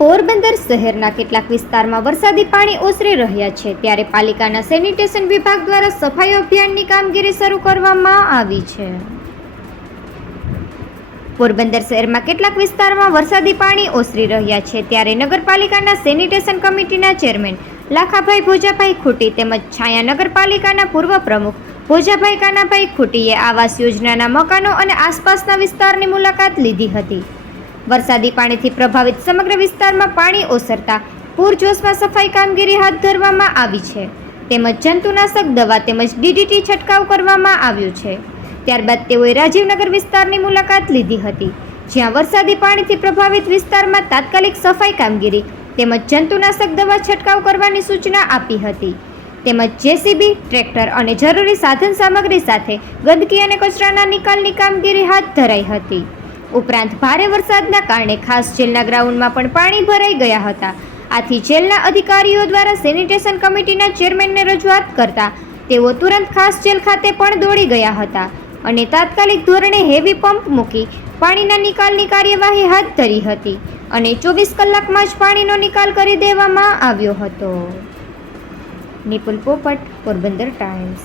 પોરબંદર શહેરના કેટલાક વિસ્તારમાં વરસાદી પાણી ઓસરી રહ્યા છે, ત્યારે પાલિકાના સેનિટેશન વિભાગ દ્વારા સફાઈ અભિયાનની કામગીરી શરૂ કરવામાં આવી છે. પોરબંદર શહેરમાં કેટલાક વિસ્તારમાં વરસાદી પાણી ઓસરી રહ્યા છે, ત્યારે નગરપાલિકાના સેનિટેશન કમિટીના ચેરમેન લાખાભાઈ ભોજાભાઈ ખૂટી તેમજ છાયા નગરપાલિકાના પૂર્વ પ્રમુખ ભોજાભાઈ કાનાભાઈ ખૂટીએ આવાસ યોજનાના મકાનો અને આસપાસના વિસ્તારની મુલાકાત લીધી હતી. વરસાદી પાણીથી પ્રભાવિત સમગ્ર વિસ્તારમાં પાણી ઓસરતા પૂરજોશમાં સફાઈ કામગીરી હાથ ધરવામાં આવી છે, તેમજ જંતુનાશક દવા તેમજ DDT છંટકાવ કરવામાં આવ્યો છે. ત્યારબાદ તેઓએ રાજીવનગર વિસ્તારની મુલાકાત લીધી હતી, જ્યાં વરસાદી પાણીથી પ્રભાવિત વિસ્તારમાં તાત્કાલિક સફાઈ કામગીરી તેમજ જંતુનાશક દવા છંટકાવ કરવાની સૂચના આપી હતી, તેમજ JCB, ટ્રેક્ટર અને જરૂરી સાધન સામગ્રી સાથે ગંદકી અને કચરાના નિકાલની કામગીરી હાથ ધરાઈ હતી. ઉપરાંત ભારે વરસાદના કારણે ખાસ જેલના ગ્રાઉન્ડમાં પણ પાણી ભરાઈ ગયા હતા. આથી જેલના અધિકારીઓ દ્વારા સેનિટેશન કમિટીના ચેરમેનને રજૂઆત કરતા તેઓ તુરંત ખાસ જેલ ખાતે પણ દોડી ગયા હતા અને તાત્કાલિક ધોરણે હેવી પંપ મૂકી પાણીના નિકાલની કાર્યવાહી હાથ ધરી હતી અને 24 કલાકમાં જ પાણીનો નિકાલ કરી દેવામાં આવ્યો હતો. નિપુલ પોપટ, પોરબંદર ટાઈમ્સ.